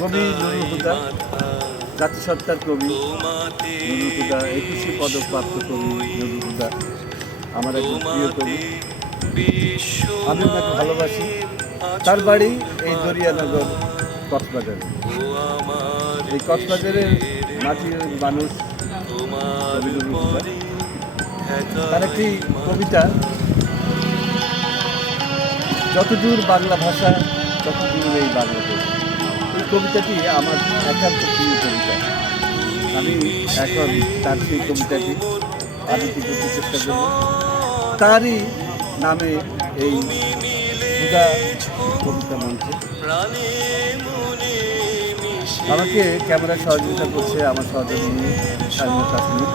কবি নুরুল হুদা, জাতিসত্তার কবি নুরুল হুদা, 21 পদক প্রাপ্ত কবি নুরুল হুদা আমার একজন প্রিয় কবি। আমি ওনাকে ভালোবাসি। তার বাড়ি এই দরিয়ানগর কক্সবাজারে। এই কক্সবাজারের মাটির মানুষ কবি নুরুল হুদা। তার একটি কবিতা, যতদূর বাংলা ভাষা ততদূর এই বাংলাদেশ। এই কবিতাটি আমার একান্ত প্রিয় কবিতা। আমি এখন তার সেই কবিতাটি আবৃত্তি করতে চেষ্টা করব। তারই নামে এই হুদা কবিতা মঞ্চে। আমাকে ক্যামেরা সহযোগিতা করছে আমার সহযোগী শামিমা তাসনিম,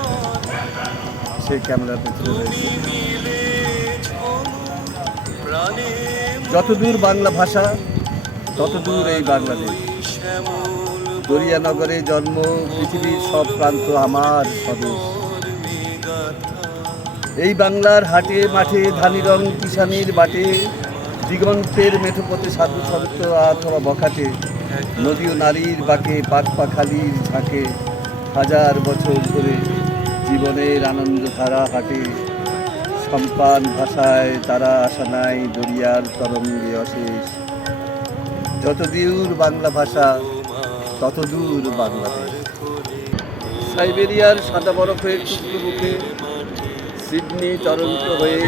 সে ক্যামেরার পেছনে রয়েছে। যতদূর বাংলা ভাষা ততদূর এই বাংলাদেশ। দরিয়ানগরে জন্ম, পৃথিবীর সব প্রান্ত আমার স্বদেশ। এই বাংলার হাটে মাঠে ধানি রং কিষানির বাটে, দিগন্তের মেঠোপথে সাধু সন্ত অথবা বখাটে, নদী ও নারীর বাঁকে পাক পাখালির ঝাঁকে, হাজার বছর ধরে জীবনের আনন্দ ধারা হাটে। সম্পান ভাষায় তারা আশা নাই, দরিয়ার তরঙ্গে অশেষ। যতদূর বাংলা ভাষা ততদূর বাংলাদেশ। সাইবেরিয়ার সাদা বরফের টুকরো মুখে সিডনি টরন্টো হয়ে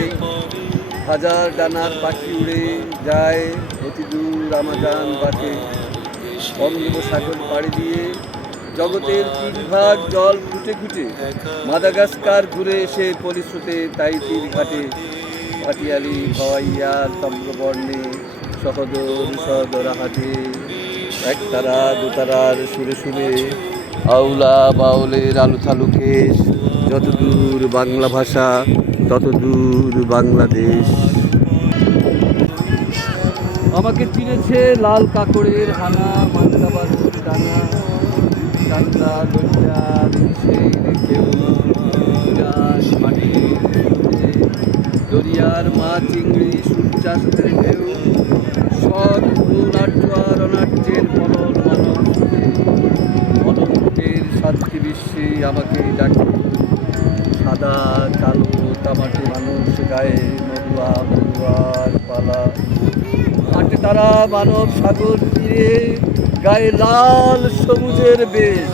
হাজার ডানার পাখি উড়ে যায় অতি দূর আমাজন বাটে। বঙ্গোপসাগর পাড়ি দিয়ে জগতের 3 ভাগ জল খুঁটে খুঁটে মাদাগাস্কার ঘুরে এসে পরিশ্রুতে তাইতির ঘাটে। ভাটিয়ালি ভাওয়াইয়ার তাম্রবর্ণে সহদর সদরা হাটে, একতারা দুতারার সুরে সুরে আউলা বাউলের আলু থালু কেশ। যতদূর বাংলা ভাষা ততদূর বাংলাদেশ। আমাকে চিনেছে লাল কাকড়ের হানা, মান্দাবালুর ডানা, চান্দা দরিয়া সেই কেউ মাটি, দরিয়ার মা চিংড়ি সূর্যাস্তের ঢেউ, সব নাট্য আর অনাট্যের পলন মানব অনন্তের শান্তি বিশ্বে আমাকে ডাকে। সাদা কালো তামাটে মানুষ গায়ে মরুয়া মরুয়ার পালা, হাটে তারা মানব সাগর তীরে গায়ে লাল সবুজের বেশ।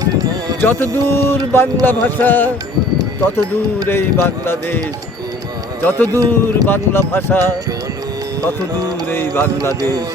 যতদূর বাংলা ভাষা ততদূর এই বাংলাদেশ। যতদূর বাংলা ভাষা ততদূর এই বাংলাদেশ।